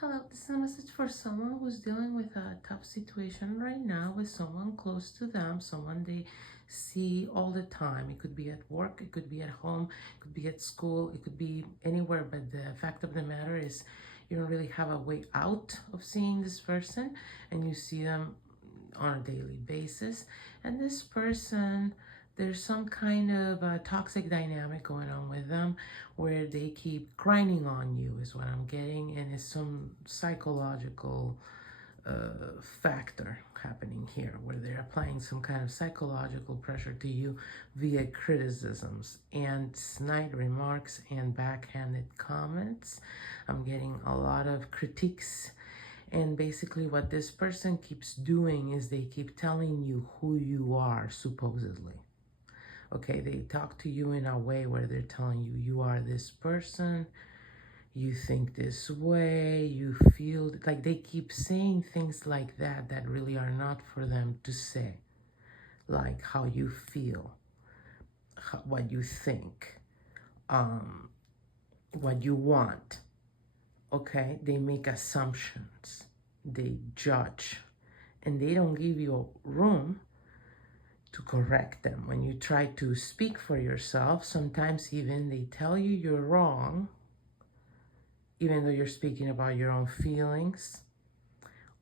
Hello, this is a message for someone who's dealing with a tough situation right now with someone close to them, someone they see all the time. It could be at work, it could be at home, it could be at school, it could be anywhere. But the fact of the matter is, you don't really have a way out of seeing this person, and you see them on a daily basis. And this person, there's some kind of a toxic dynamic going on with them where they keep grinding on you is what I'm getting, and it's some psychological factor happening here where they're applying some kind of psychological pressure to you via criticisms and snide remarks and backhanded comments. I'm getting a lot of critiques, and basically what this person keeps doing is they keep telling you who you are, supposedly. Okay, they talk to you in a way where they're telling you you are this person, you think this way, you feel like they keep saying things like that that really are not for them to say, like how you feel, what you think, what you want. Okay, they make assumptions, they judge, and they don't give you room to correct them. When you try to speak for yourself, sometimes even they tell you you're wrong, even though you're speaking about your own feelings,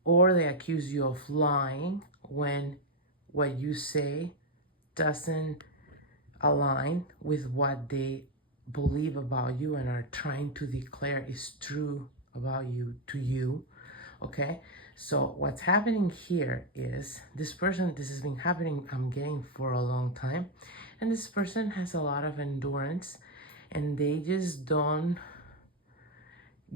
or they accuse you of lying when what you say doesn't align with what they believe about you and are trying to declare is true about you to you. Okay, so what's happening here is this person, this has been happening, I'm getting, for a long time, and this person has a lot of endurance, and they just don't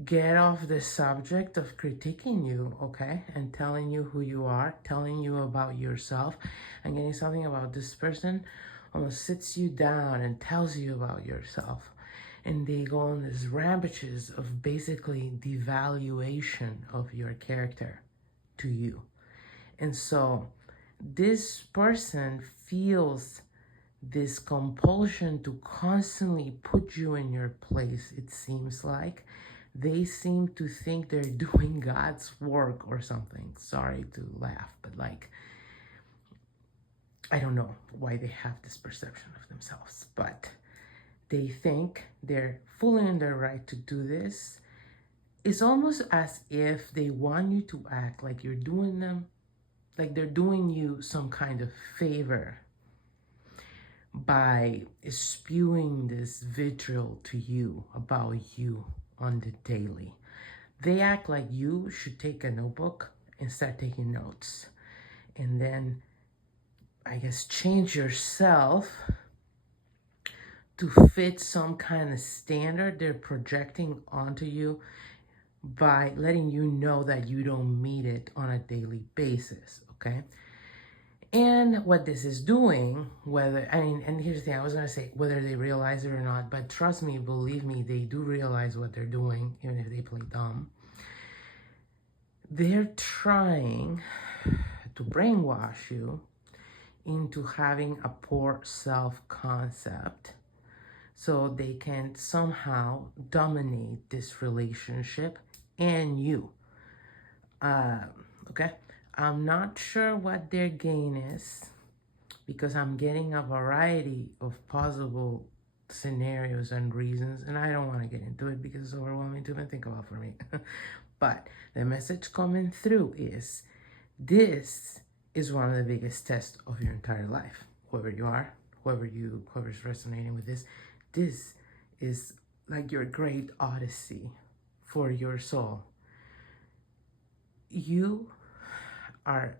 get off the subject of critiquing you, okay, and telling you who you are, telling you about yourself. I'm getting something about this person almost sits you down and tells you about yourself, and they go on these rampages of basically devaluation of your character to you. And so this person feels this compulsion to constantly put you in your place. It seems like they seem to think they're doing God's work or something. Sorry to laugh, but like, I don't know why they have this perception of themselves, but they think they're fully in their right to do this. It's almost as if they want you to act like you're doing them, like they're doing you some kind of favor by spewing this vitriol to you about you on the daily. They act like you should take a notebook and start taking notes, and then I guess change yourself to fit some kind of standard they're projecting onto you by letting you know that you don't meet it on a daily basis, okay? And what this is doing, and here's the thing, I was gonna say whether they realize it or not, but trust me, believe me, they do realize what they're doing, even if they play dumb. They're trying to brainwash you into having a poor self-concept so they can somehow dominate this relationship and you. Okay, I'm not sure what their gain is because I'm getting a variety of possible scenarios and reasons, and I don't want to get into it because it's overwhelming to even think about for me. But the message coming through is this is one of the biggest tests of your entire life. Whoever you are, whoever's resonating with this is like your great odyssey for your soul.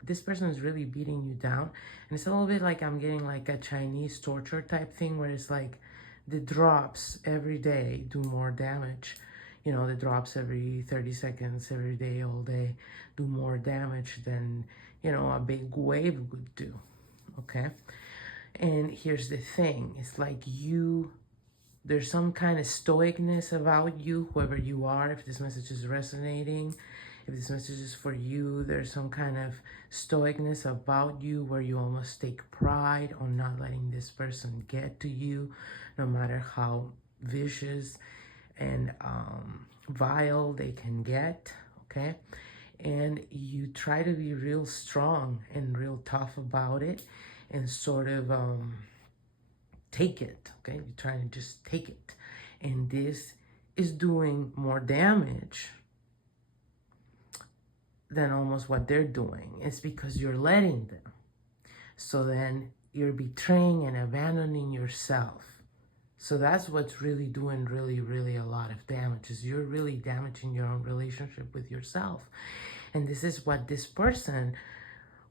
This person is really beating you down, and it's a little bit like I'm getting like a Chinese torture type thing where it's like the drops every day do more damage. You know, the drops every 30 seconds, every day, all day, do more damage than, you know, a big wave would do, okay? And here's the thing, it's like there's some kind of stoicness about you, whoever you are, if this message is resonating, if this message is for you, there's some kind of stoicness about you where you almost take pride on not letting this person get to you, no matter how vicious and vile they can get, okay? And you try to be real strong and real tough about it and sort of take it, okay? You're trying to just take it. And this is doing more damage than almost what they're doing. It's because you're letting them. So then you're betraying and abandoning yourself. So that's what's really doing really a lot of damage, is you're really damaging your own relationship with yourself. And this is what this person,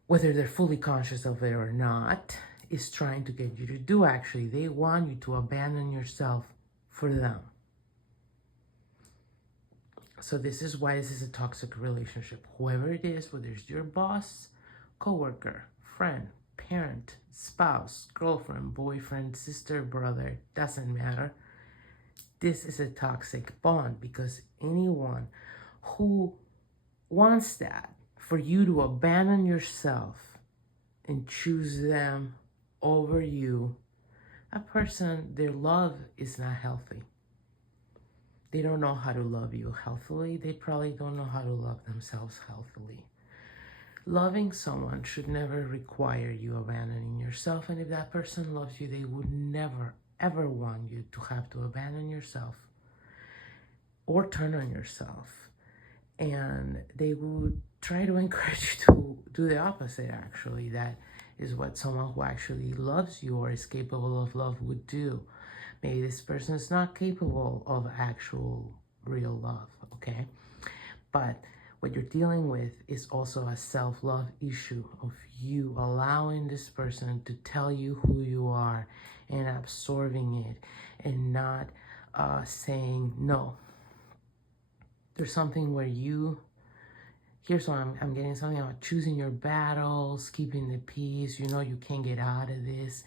whether they're fully conscious of it or not, is trying to get you to do. Actually, they want you to abandon yourself for them. So this is why this is a toxic relationship. Whoever it is, whether it's your boss, coworker, friend, parent, spouse, girlfriend, boyfriend, sister, brother, doesn't matter. This is a toxic bond, because anyone who wants that, for you to abandon yourself and choose them over you, a person, their love is not healthy. They don't know how to love you healthily. They probably don't know how to love themselves healthily. Loving someone should never require you abandoning yourself. And if that person loves you, they would never, ever want you to have to abandon yourself or turn on yourself. And they would try to encourage you to do the opposite, actually. That is what someone who actually loves you or is capable of love would do. Maybe this person is not capable of actual real love, okay? But what you're dealing with is also a self-love issue of you allowing this person to tell you who you are and absorbing it and not saying no. There's something where here's what I'm getting something about choosing your battles, keeping the peace. You know you can't get out of this.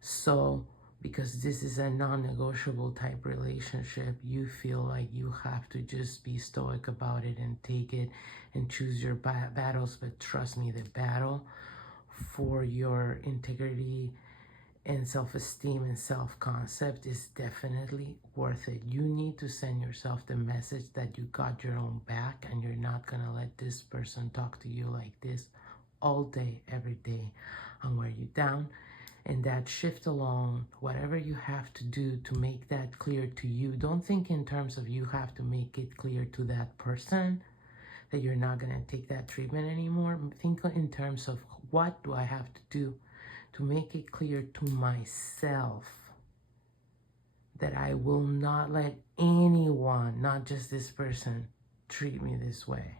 So, because this is a non-negotiable type relationship, you feel like you have to just be stoic about it and take it and choose your battles. But trust me, the battle for your integrity and self-esteem and self-concept is definitely worth it. You need to send yourself the message that you got your own back and you're not gonna let this person talk to you like this all day, every day, and wear you down. And that shift alone, whatever you have to do to make that clear to you, don't think in terms of you have to make it clear to that person that you're not going to take that treatment anymore. Think in terms of, what do I have to do to make it clear to myself that I will not let anyone, not just this person, treat me this way.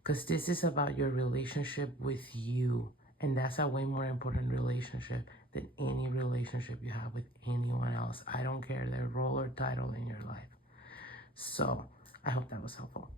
Because this is about your relationship with you. And that's a way more important relationship than any relationship you have with anyone else. I don't care their role or title in your life. So I hope that was helpful.